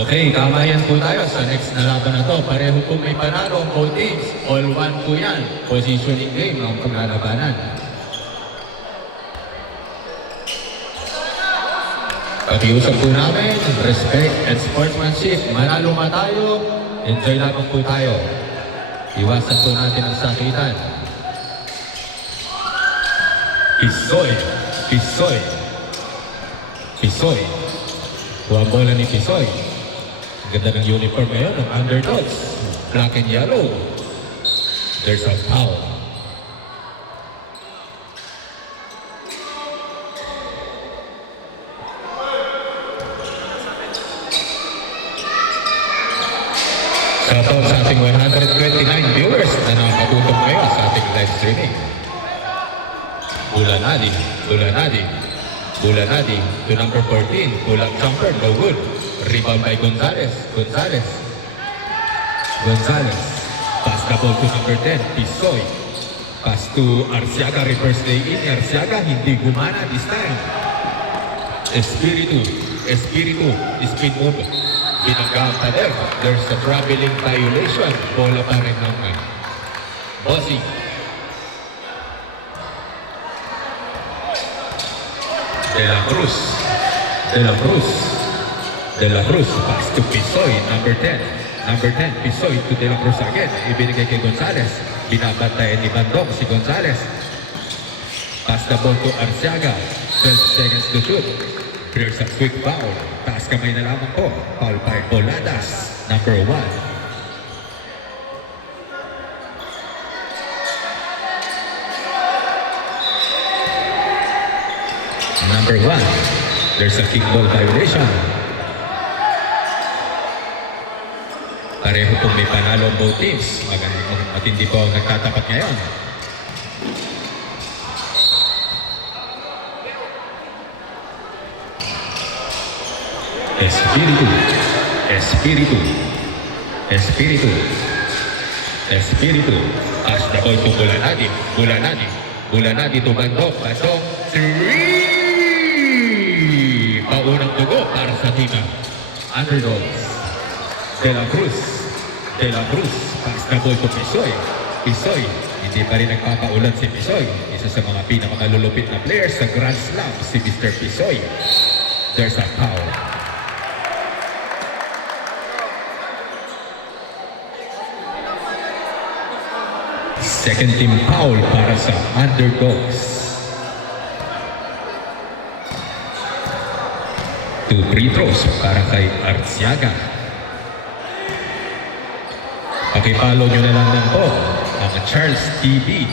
Okay, kamayan po tayo sa next na laban na to. Pareho po may panalo ang both teams. All one po yan. Positioning game ng paglalabanan. Pakiusap po namin, respect and sportsmanship. Manalo man tayo, enjoy lamang po tayo. Iwasan po natin ang sakitan. Pisoy, Pisoy, Pisoy. Kuha ang bola ni Pisoy. Ganda ng uniform ngayon ng Underdogs. Black and yellow. There's a foul. Shoutout sa ating 129 viewers na nakatutok ngayon sa ating live streaming. Bulanadi, Bulanadi, Bulanadi to number 14. Kulang jumper, no good. Rebound by Gonzalez, Gonzalez, Gonzalez. Pass the ball to number 10, Pisoy. Pass to Arciaga, reverse lay in. Arciaga hindi gumana this time. Espiritu, Espiritu, spin move. Binanggang pader. There's a traveling violation. Bola pa rin ng Bossy. De La Cruz. De La Cruz. De La Cruz. Pass to Pisoy. Number 10. Number 10. Pisoy to De La Cruz again. Ibinigay kay Gonzalez. Binabantayan ni Bandong si Gonzalez. Pass the ball to Arciaga. 12 seconds to shoot. There's a quick foul. Taas kamay na lamang po. Foul by Boladas. Number 1. Number 1. There's a kickball violation. Pareho pong may panalo both teams. Matindi po ang nagtatapat ngayon. Espiritu, Espiritu, Espiritu, Espiritu. Pass the ball to Bulanadi, Bulanadi, Bulanadi to Bandong, Bandong, 3! Paunang dugo para sa team Underdogs. De La Cruz, De La Cruz. Pass the ball to Pisoy, Pisoy. Hindi pa rin nagpapaulan si Pisoy. Isa sa mga pinakamalulupit na players sa Grand Slam, si Mr. Pisoy. There's a foul. Second team foul para sa Underdogs. 2 free throws para kay Arciaga. Pakipollow nyo na lang po ang Charles TV.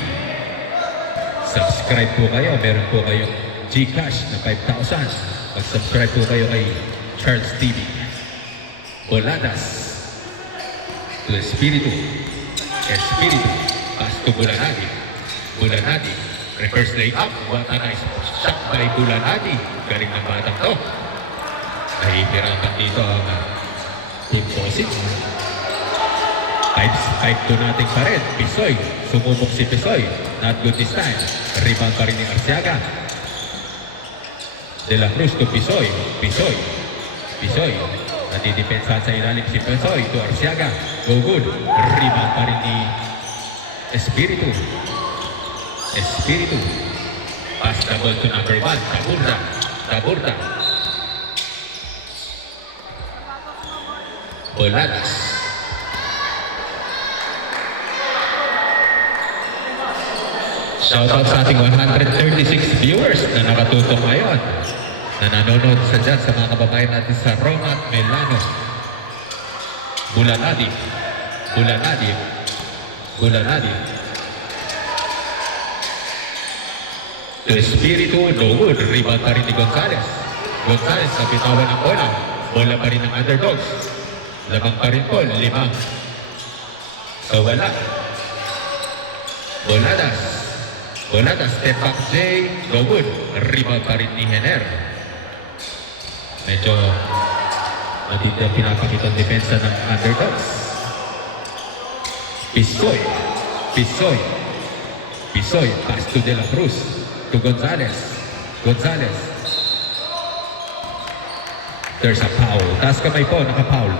Subscribe po kayo. Meron po kayong GCash na 5,000. Mag-subscribe po kayo kay Charles TV. Boladas to Espiritu. Espiritu. Pass to Bulanadi. Bulanadi. Reverse layup. What a nice shot by Bulanadi. Galing ng batang to. Nahihirapan dito ang team Bossy. 5-2 natin pa rin. Pisoy. Sumubok si Pisoy. Not good this time. Rebound pa rin ni Arciaga. De La Cruz to Pisoy. Pisoy. Pisoy. Natidepensahan sa ilalim si Pisoy to Arciaga. Go good. Rebound pa rin ni Espiritu. Espiritu. Pass the ball to number 1. Taburda. Taburda. Boladas. Shoutout sa ating 136 viewers na nakatutok ngayon. Na nanonood sa dyan sa mga kababayan natin sa Roma at Milano. Bulanadi. Bulanadi. Bulanadi. To Espiritu, no good. Rebound pa rin ni Gonzalez. Gonzalez, napitawan ng bola. Bola pa rin ng Underdogs. Labang pa rin po, 5. So wala. Boladas. Boladas, step back J, no good. Rebound pa rin ni Henner. Medyo matindi ang pinapakitang depensa ng Underdogs. Pisoy. Pisoy. Pisoy. Pass to De La Cruz. To Gonzalez. Gonzalez. There's a foul. Taas kamay po, naka-foul.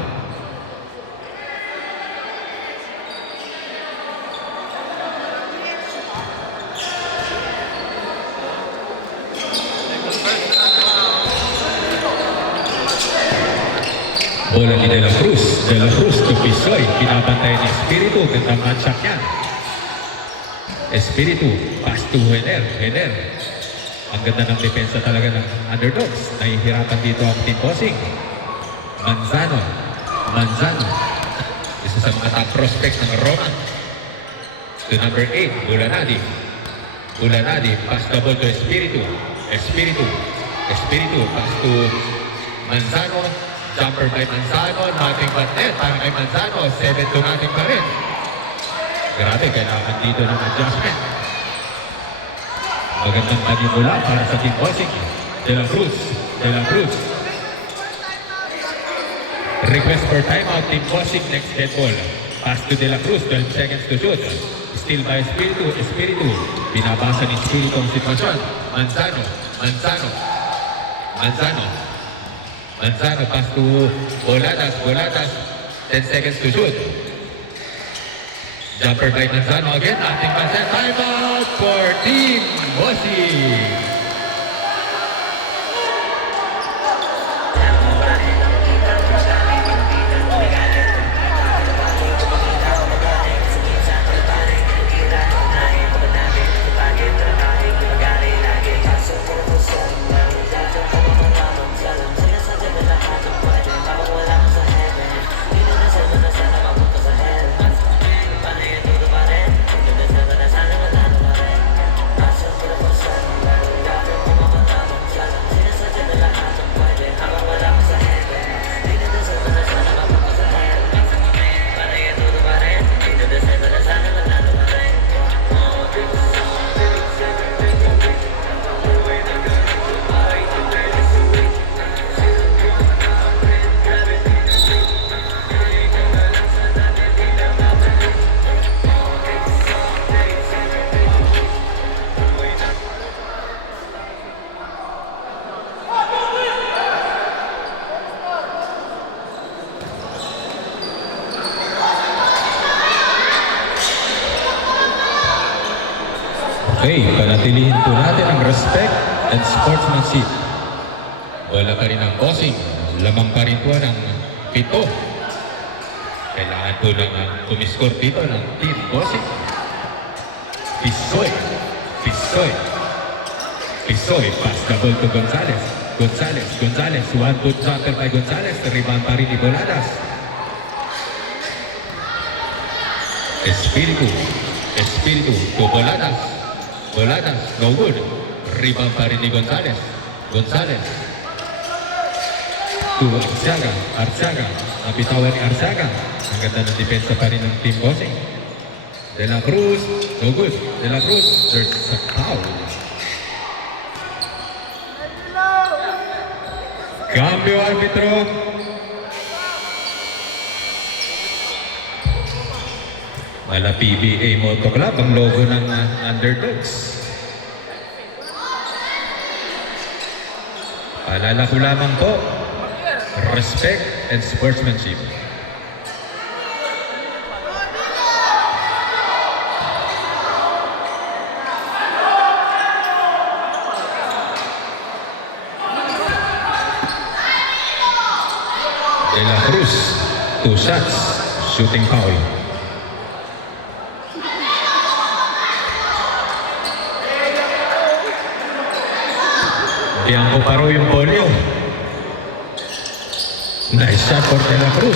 Bola ni De La Cruz. De La Cruz to Pisoy. Pinabantay ni Espiritu. Gandang mansak niya. Espiritu. Pass to Hener. Hener. Ang ganda ng depensa talaga ng underdogs. Nahihirapan dito ang team bossing. Manzano. Manzano. Isa sa mga top prospect ng Roma. To number 8. Bulanadi. Bulanadi. Pass the ball to Espiritu. Espiritu. Espiritu. Pass to Manzano. Jumper by Manzano, nothing but net para kay Manzano, 7-2 pa rin. Grabe, kailangan dito ng adjustment. Magandang panimula para sa team bossing. De La Cruz, De La Cruz. Request for timeout, team bossing, next dead ball. Pass to De La Cruz, 12 seconds to shoot. Still by Espiritu, Espiritu. Binabasa ni Espiritu ang sitwasyon. Manzano, Manzano, Manzano. Manzano pass to Boladas, Boladas, 10 seconds to shoot. Jumper by Manzano again, nothing but set. Timeout for Team Bossing. Okay, panatilihin po natin ang respect and sportsmanship. Wala pa rin ang bossing. Lamang pa rin po ng 7. Kailangan po lang kumiskor dito ng team bossing. Pisoy. Pisoy. Pisoy. Pass the ball to Gonzales. Gonzales. Gonzales. One good jumper by Gonzales. Rebound pa rin ni Boladas. Espiritu. Espiritu to Boladas. Boladas, no good. Rebound pa rin ni Gonzales. Gonzales. To Arciaga. Arciaga. Nabitawan ni Arciaga. Ang ganda ng depensa pa rin ng team bossing. De La Cruz, no good. De La Cruz, there's a foul. Cambio arbitro. Mala PBA Moto Club ang logo ng underdogs. Paalala ko lamang po, respect and sportsmanship. De La Cruz, 2 shots, shooting foul. Tiangco paro yung polio. Nice shot for De La Cruz.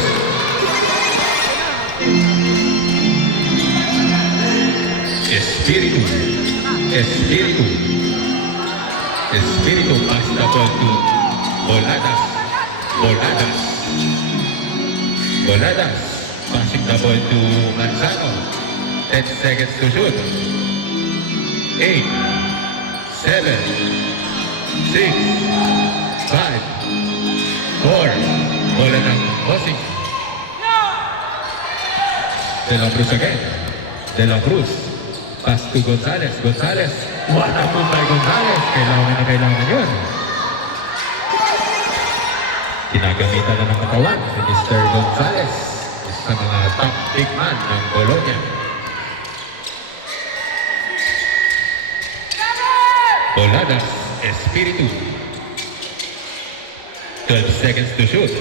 Espiritu. Espiritu. Espiritu pass the ball to Boladas. Boladas. Boladas. Passing the ball to Manzano. 10 seconds to shoot. 8, 7, 6, 5, 4, bola ng bossing. De La Cruz again. De La Cruz. Pass to Gonzales. Gonzales. What a move by Gonzales. Kailangan na kailangan yun. Kinagamitan na ng katawan si Mr. Gonzales, isa sa mga top big man ng Bologna. Boladas Espiritu. 12 seconds to shoot.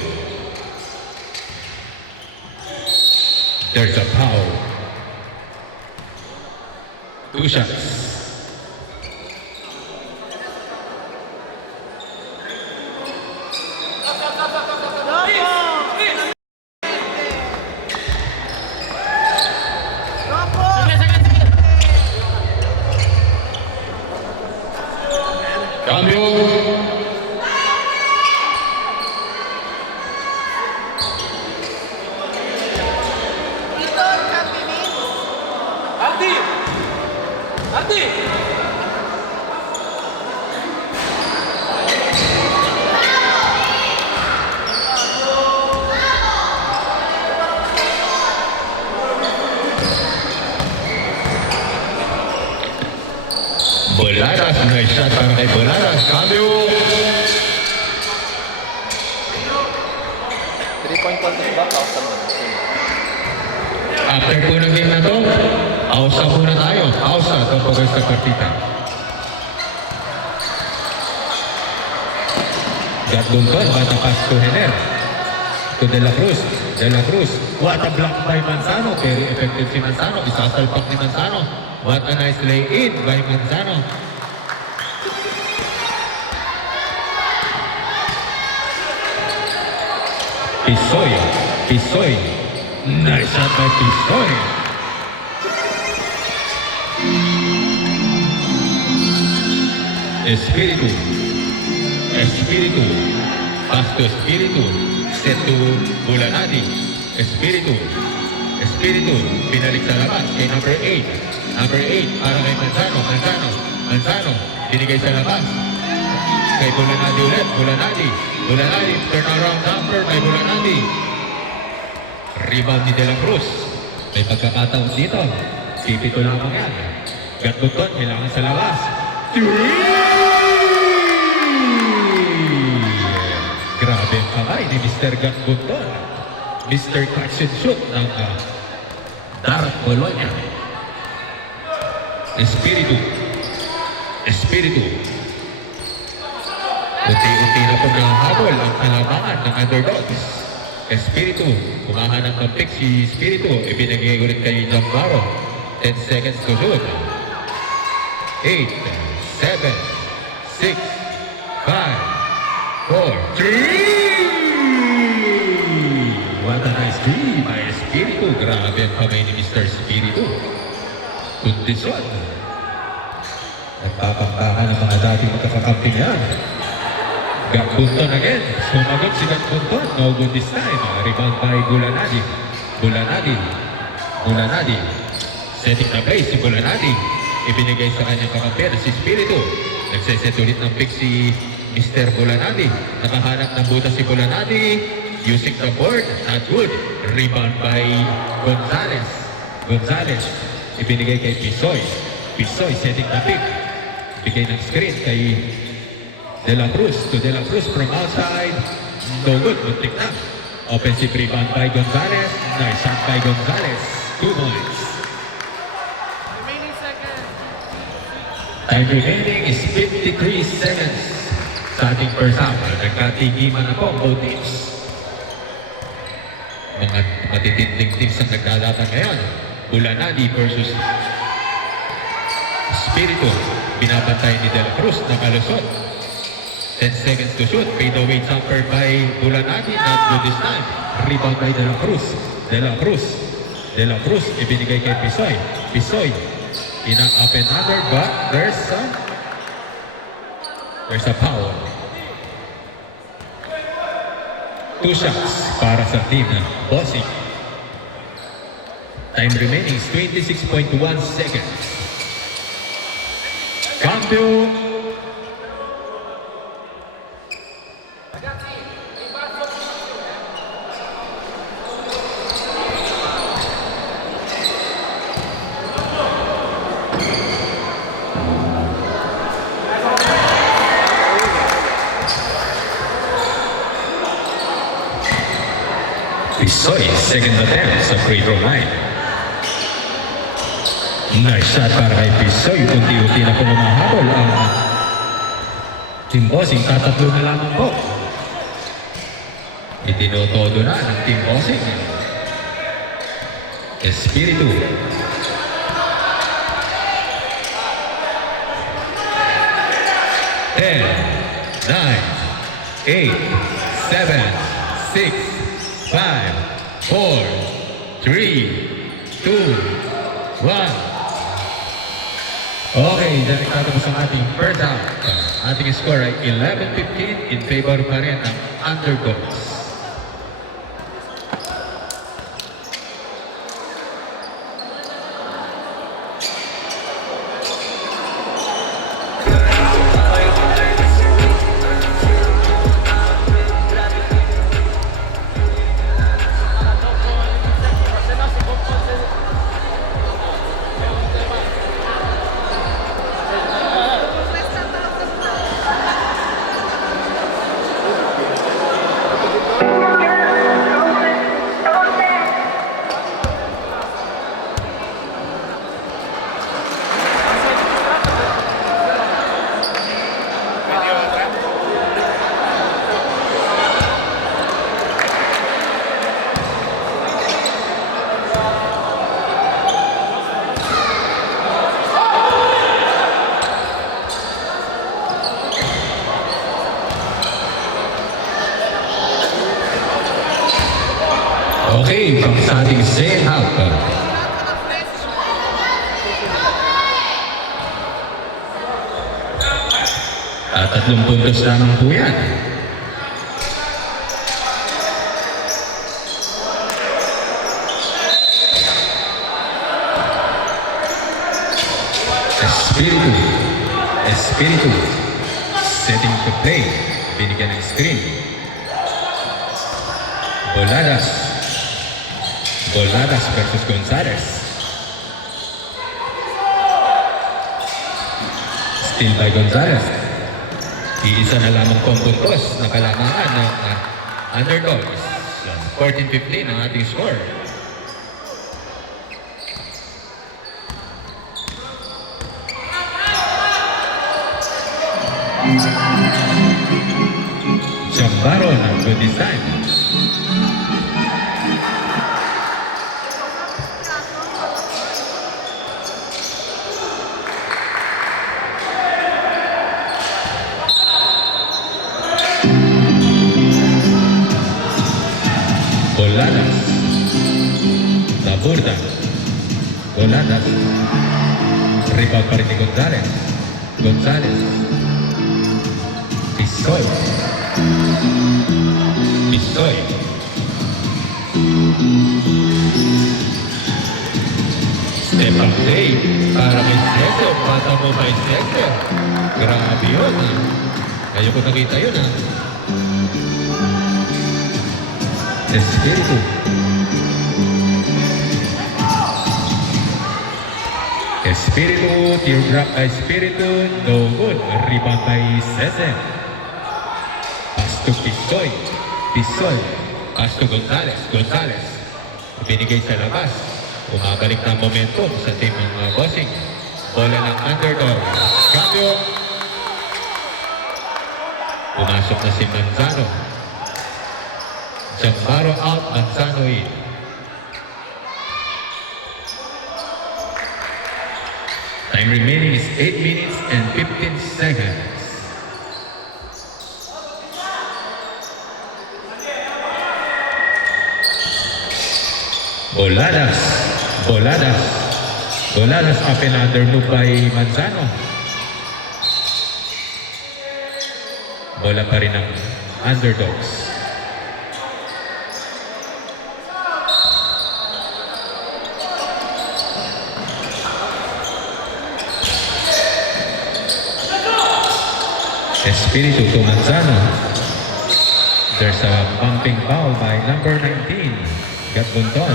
There's a foul. 2 shots. Cambio. Ardi! Ardi! Boladas, nice shot para kay Boladas. Cambio. 3-point contest ba? Pausa mo. After po ng game na to, pausa muna tayo. Pausa, tapos sa partita. Gatbunton, bata pass to Hener. To De La Cruz. De La Cruz. What a block by Manzano. Very effective si Manzano. Isasalpak ni Manzano. What a nice lay-in by Manzano. Pisoy. Pisoy. Nice shot by Pisoy. Espiritu. Espiritu. Pass to Espiritu. Set to Bulanadi. Espiritu. Espiritu. Pinalik sa labas kay number 8. Number 8 para kay Manzano. Manzano. Manzano. Binigay sa labas. Kay Bulanadi ulit. Bulanadi. Bulanadi. Turnaround number by Bulanadi. Rebound ni De La Cruz. May pagkakataon dito. Pipito lamang yan. Gatbuton. Kailangan sa labas. Grabe ang kamay ni Mr. Gatbuton. Mr. Catch and Shoot ng Darat Bologna. Espiritu. Espiritu. Unti-unti na pong nakahabol ang kalamangan ng underdogs. Espiritu. Kumahanap ng pick si Espiritu. Ibinagay ulit kay Jambaro. 10 seconds to shoot. 8, 7, 6, 5, 4, 3! What a nice three by Espiritu. Grabe ang kamay ni Mr. Espiritu. Kondisyon. Nagpapangkahan ng mga dating magkakakamping yan. Gatbunton again. Sumagot si Gatbunton. No good this time. Rebound by Bulanadi. Bulanadi. Bulanadi. Setting na play si Bulanadi. Ibinigay sa kanyang kakampi na si Espiritu. Nagseset ulit ng pick si Mr. Bulanadi. Nakahanap ng butas si Bulanadi. Using the board. Not good. Rebound by Gonzales. Gonzales. Ibinigay kay Pisoy. Pisoy setting the pick. Bigay ng screen kay De La Cruz. To De La Cruz from outside. No good. Muntik na. Offensive rebound by Gonzales. Nice shot by Gonzales. 2 points. Time remaining is 53 seconds. Sa ating first half, nagkatigiman na po ang both teams. Mga matitinding teams ang nagdadatan ngayon. Bulanadi versus Espiritu. Binabantay ni De La Cruz na kalusot. 10 seconds to shoot. Fade away jumper by Bulanadi. Not good this time. Rebound by De La Cruz. De La Cruz. De La Cruz. Ibinigay kay Pisoy. Pisoy. Inang up and under, but there's a foul. 2 shots para sa team na Bossing. Time remaining is 26.1 seconds. Cambio. Pisoy, second attempt sa free throw line. Nice shot para kay Pisoy. Unti-unti na po humahabol ang Team Bossing. Tatatlo na lamang po. Itinotodo na ng Team Bossing. Espiritu. Ten, 9, 8, 7, 6, 5, 4, 3, 2, 1. Okay, dahil tatapos ang ating first half. Ating score ay 11-15 in favor pa rin ng underdogs. Okay, pang sa ating second half. At 3 puntos lamang po yan. Espiritu. Setting to play. Binigyan ng screen. Boladas versus Gonzales. Steal by Gonzales. Iisa na lamang pong puntos na kalamangan ng underdogs. 14-15 ang ating score. Jambaro ng good design. Boladas. Taburda. Boladas. Rebound pa rin ni Gonzales. Pisoy. Step up play para kay Cesar. Pata mo kay Cesar. Grabe yun. Ayaw ko nakita yun Espiritu. Teardrop by Espiritu. No good. Rebound by Cesar. Pass to Pisoy. Pass to Gonzales. Binigay sa labas. Umabalik na momentum sa team ng Bossing. Bola ng underdog. Cambio. Pumasok na si Manzano. Jambaro out, Manzano in. Time remaining is 8 minutes and 15 seconds. Boladas up and under move by Manzano. Bola pa rin ng underdogs. Espiritu to Manzano. There's a bumping foul by number 19, Gatbunton.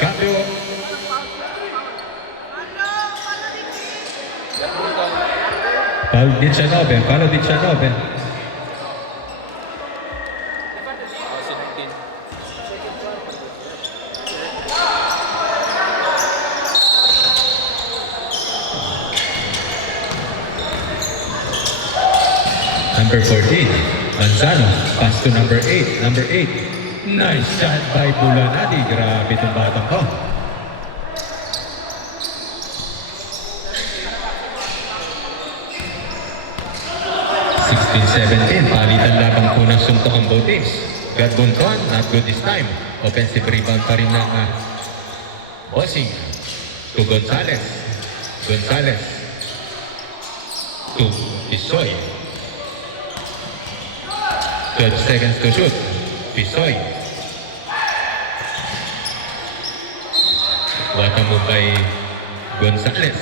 Cambio. Foul 19. Number 14, Manzano. Pass to number 8. Number 8. Nice shot by Bulanadi. Grabe itong batang ko. 16-17, palitan labang unang suntok ang both teams. Garbunton, not good this time. Offensive rebound pa rin ng Bossing. To Gonzales. Gonzales. To Pisoy. 12 seconds to shoot. Pisoy. What a move by Gonzales.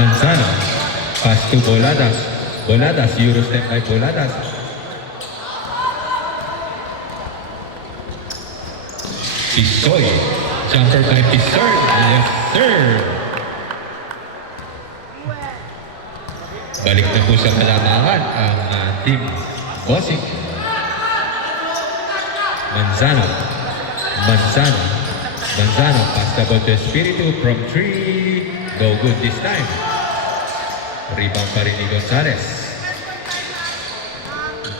Manzano. Pass to Boladas. Boladas, Euro step by Boladas. Pisoy. Jumper by Pisoy. Yes, sir. Balik na po sa kalamangan ang team Bossing. Manzano. Pass the ball to Espiritu from 3. No good this time. Rebound pa rin ni Gonzales.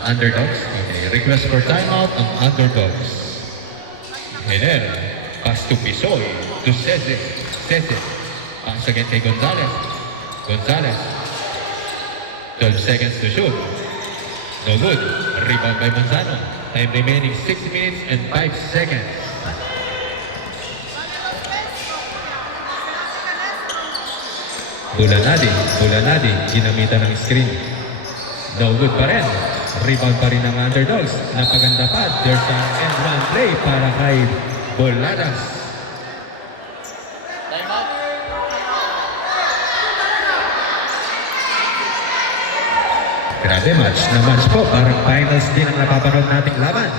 Underdogs. Okay, request for timeout ang Underdogs. Hener. Pass to Pisoy. To Cese. Pass again kay Gonzales. 12 seconds to shoot. No good. Rebound by Manzano. Time remaining 6 minutes and 5 seconds. Bulanadi, ginamitan ng screen. No good pa rin. Rebound pa rin ng Underdogs. Napaganda pa. There's an end run play para kay Boladas. Time out. Grabe, match na match po. Parang finals din ang napapanood nating laban.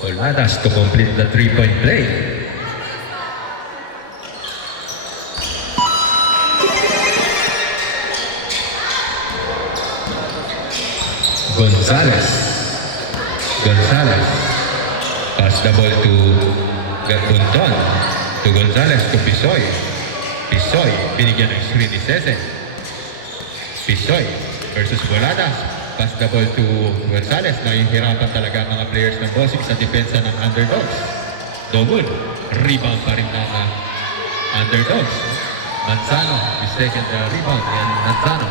Boladas to complete the 3-point play. Gonzales. Pass the ball to Garbunton. To Gonzales, to Pisoy. Binigyan ng screen ni Cese. Pisoy versus Boladas. Pass the ball to Gonzales. Nahihirapan talaga ang mga players ng Bossing sa depensa ng Underdogs. No good. Rebound pa rin ng Underdogs. Manzano, the second rebound. Yan, Manzano.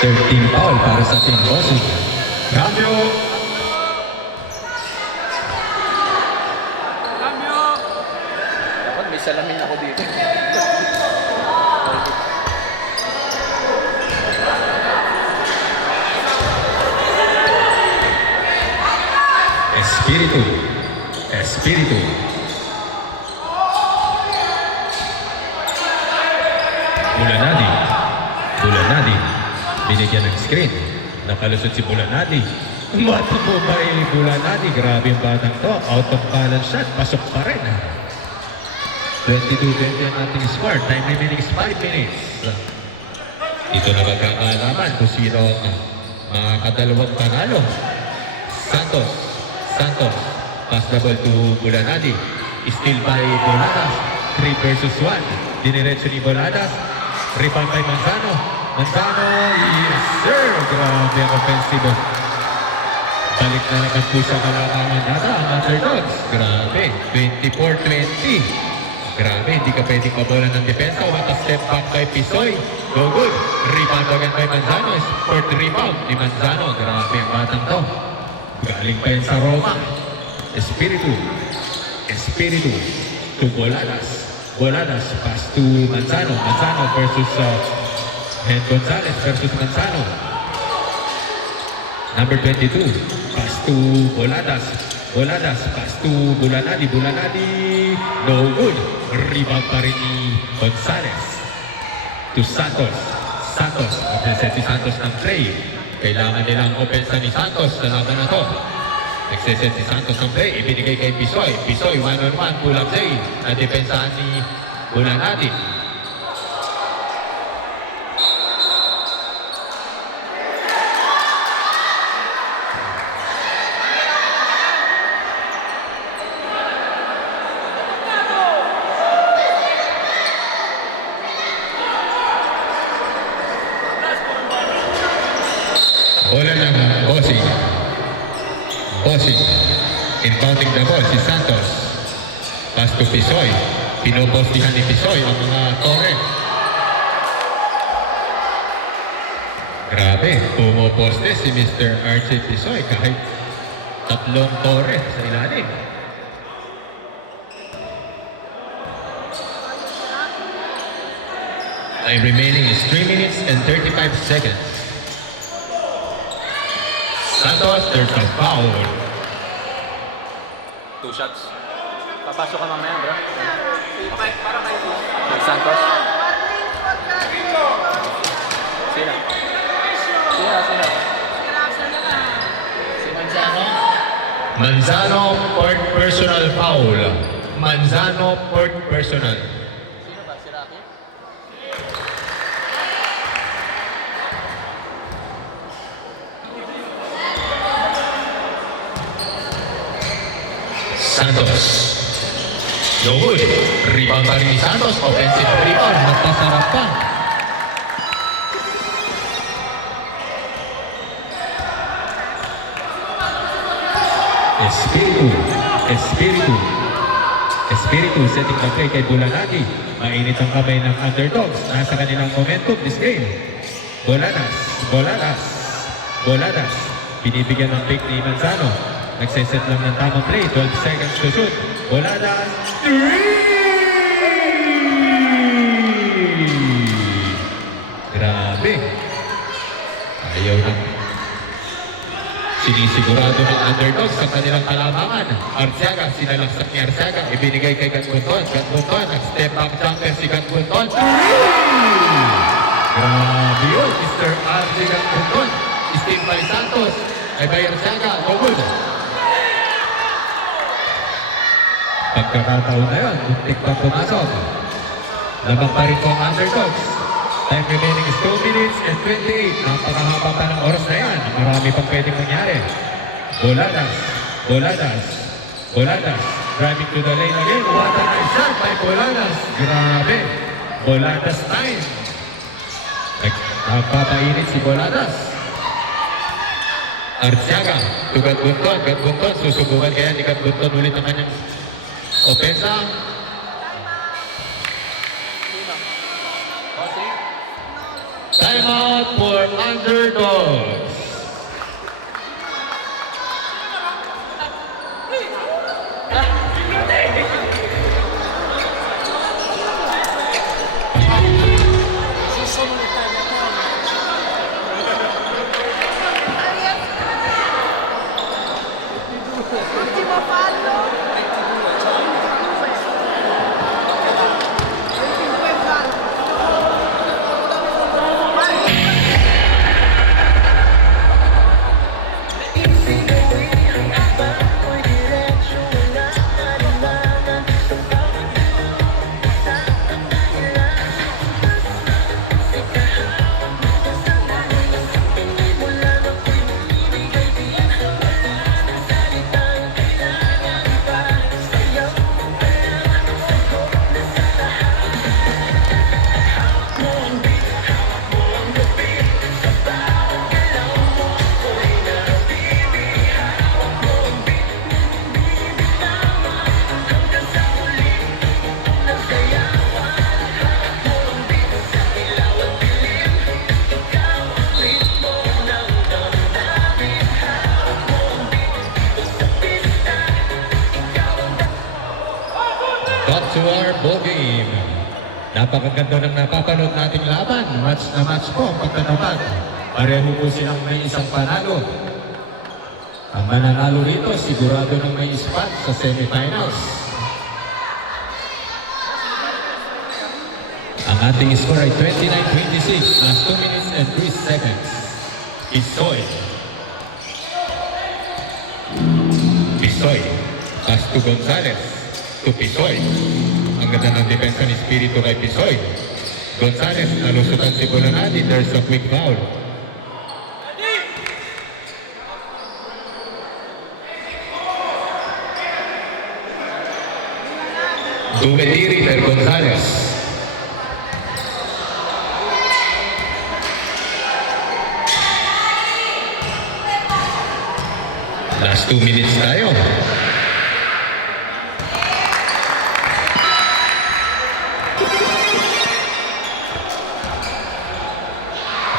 13 foul para sa team Bossing. Cambio! Dapat may salamin ako dito. Espiritu. Bulanadi. Binigyan ng screen. Nakalusot si Bulanadi. Mata po ba ni Bulanadi? Grabe yung batang to. Out of balance shot. Pasok pa rin. 22-20 ang ating score. Time remaining is 5 minutes. Ito na magkakalaman kung sino ang makakadalawang panalo. Santos. Pass the ball to Bulanadi. Steal by Boladas. 3 versus 1. Diniretso ni Boladas. Rebound by Manzano. Yes sir! Grabe ang offensive. Balik na naman po sa kalamangan nata ang Underdogs. Grabe. 24-20. Grabe, hindi ka pwedeng mabola ng depensa. Step back by Pisoy. No good. Rebound again by Manzano. Fourth rebound ni Manzano. Grabe ang batang to. Galing pa yun sa Roma. Espiritu. Espiritu to Boladas. Boladas pass to Manzano. Manzano versus and Gonzalez versus Manzano. Number 22, pass to Boladas. Boladas, pass to Bulanadi. Bulanadi, no good. Rebound pa rin ni Gonzalez. To Santos. Santos, offense si Santos ng play. Kailangan nilang opensa ni Santos sa laban na to. Nagsiset si Santos ng play, ibinigay kay Pisoy. Pisoy, one-on-one, pull-up day. Nadepensahan ni Bulanadi. Bola ng Bossing. Bossing. Inbounding the ball si Santos. Pass to Pisoy. Pinopostihan ni Pisoy ang mga Torre. Grabe, pumoposte si Mr. RJ Pisoy kahit tatlong Torre sa ilalim. Time remaining is 3 minutes and 35 seconds. Santos, there's a foul. 2 shots. Papasok ka mamaya, bro. Santos. Sino? Manzano, fourth personal foul. Manzano, fourth personal. Sino ba? Si Rocky? Santos. No good. Rebound pa rin ni Santos. Offensive rebound. Nagpasarap pa. Espiritu. Espiritu. Espiritu setting the play kay Bulanagi. Mainit ang kamay ng underdogs. Nasa kanilang momentum this game. Boladas. Boladas. Boladas. Binibigyan ng pick ni Manzano. Nagsiset lang ng tamang play. 12 seconds to shoot. Boladas. 3! Grabe. Ayaw na. Sinisigurado ng underdogs sa kanilang kalamangan. Arciaga, sinalaksak ni Arciaga. Ibinigay kay Gatbunton. Gatbunton, nag-step back jumper si Gatbunton. 3! Grabe yun, Mr. RJ Gatbunton. Steam by Santos. Ay by Arciaga. No good. Pagkakataon na yun, muntik pa pumasok. Lamang pa rin po ang underdogs. Time remaining is 2 minutes and 28. Napakahaba pa ng oras na yan. Marami pang pwedeng mangyari. Boladas. Boladas. Boladas. Driving to the lane again. What a nice shot by Boladas. Grabe. Boladas time. Nagpapainit si Boladas. Arciaga. To Gatbunton. Gatbunton. Susubukan kaya ni Gatbunton ulit ang kanyang opensa. Time out for underdogs. Ultimo fallo. 22 fallo. Napakaganda ng napapanood nating laban. Match na match po ang pagtatapad. Pareho po silang may isang panalo. Ang mananalo rito, sigurado ng may spot sa semifinals. Ang ating score ay 29-26, last 2 minutes and 3 seconds. Pisoy. Pisoy. Pass to Gonzales. To Pisoy. Ang ganda ng depensa ni Espiritu kay Pisoy. Gonzales, nalusutan si Bolanadi. There's a quick foul. Dumetiri per Gonzales. Last 2 minutes tayo.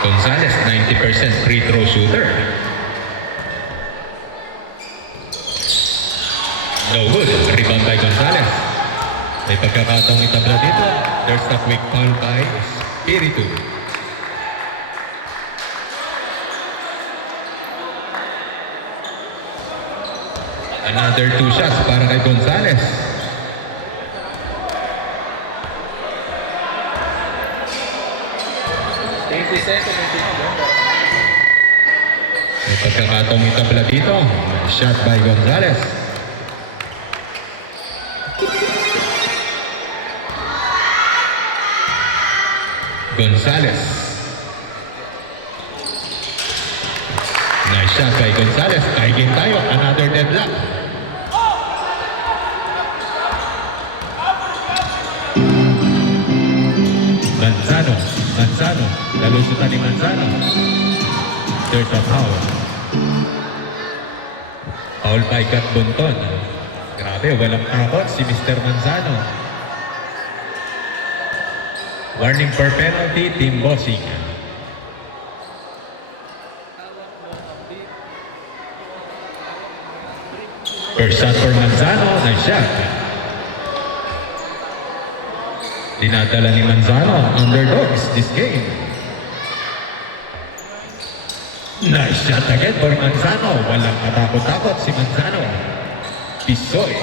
Gonzales, 90% free throw shooter. No good. Rebound by Gonzales. May pagkakataong itabla dito. There's a quick foul by Espiritu. Another 2 shots para kay Gonzales. May pagkakataong itabla dito. Shot by Gonzales. Gonzales. Nice shot by Gonzales. Kaigin tayo. Another deadlock. Manzano. Manzano. Nalusutan ni Manzano. There's a foul. Foul by Kat Bunton. Grabe, walang takot si Mr. Manzano. Warning for penalty, Team Bossing. First shot for Manzano, nice shot. Dinadala ni Manzano, underdogs this game. Nice shot again for Manzano. Walang katakot-takot si Manzano. Pisoy.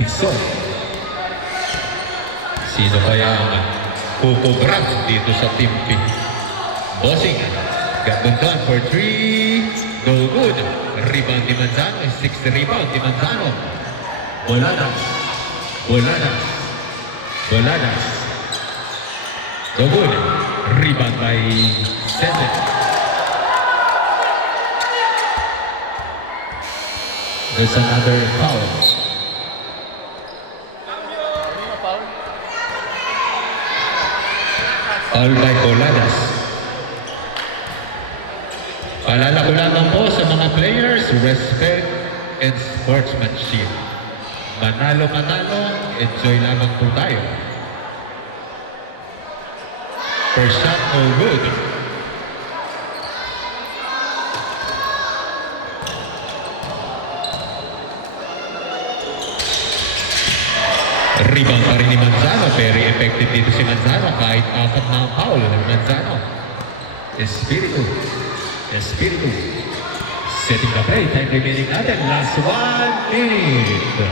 Pisoy. Sino kaya ang pupugrab dito sa Team P? Bossing. Gabundan for 3. Go good. Rebound ni Manzano. 6 rebound ni Manzano. Boladas. Boladas. Boladas. Go good. Rebound by Senden. There's another foul. Foul by Boladas. Paalala ko lamang po sa mga players, respect and sportsmanship. Manalo-manalo, enjoy lamang po tayo. First shot, no good. Rebound pa rin ni Manzano. Very effective dito si Manzano kahit 4 na ang foul ng Manzano. Espiritu. Espiritu. Setting the play. Time remaining natin. Last 1 minute.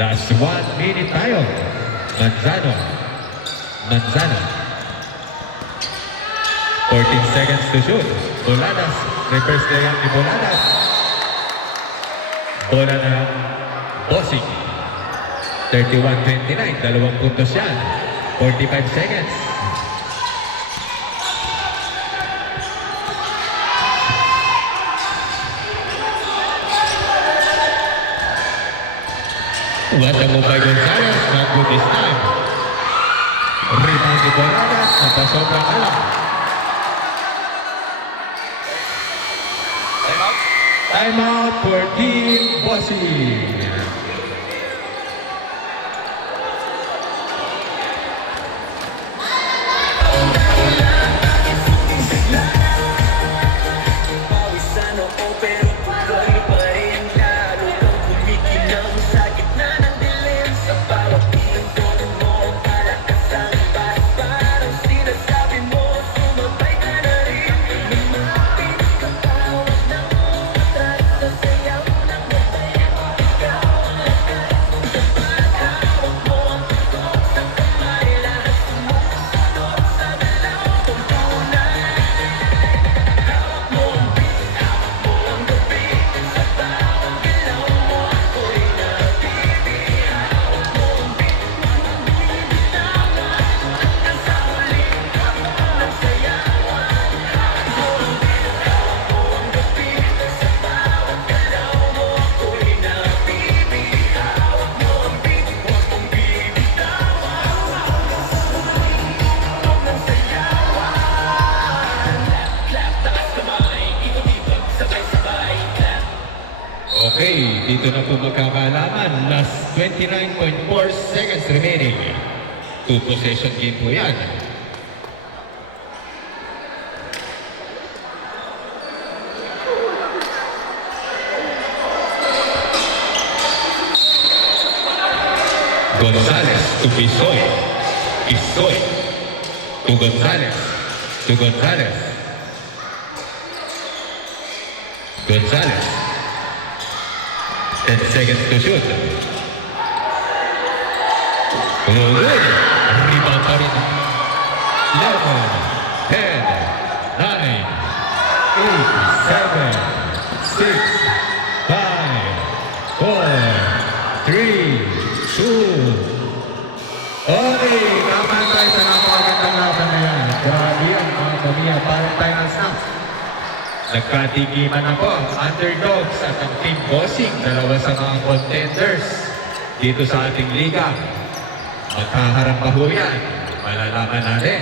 Last 1 minute tayo. Manzano. Manzano. 14 seconds to shoot. Boladas. Reverse layup ni Boladas. Bola ng Bossing. 31-29, 2 puntos yan. 45 seconds. What a move by Gonzales, not good this time. Rebound ni Boladas, napasobrang alam. Time out for Team Bossing. Okay, dito na po magkakalaman. Last 29.4 seconds remaining. 2 possession game po yan. Gonzalez to Pisoy. Pisoy to Gonzalez. To Gonzalez. Gonzalez. 10 seconds to shoot. Good. Rebound pa rin. 11, 10, 9, 8, 7, 6, 5, 4, 3, 2. Okay, kapantay sa napakagandang laban na yan. Grabe yan, mga kamiya. Parang finals na. Nagkatikiman na po ang underdogs at ang team bossing, dalawa sa mga contenders dito sa ating liga. Magkaharap pa ho yan. Malalaman natin.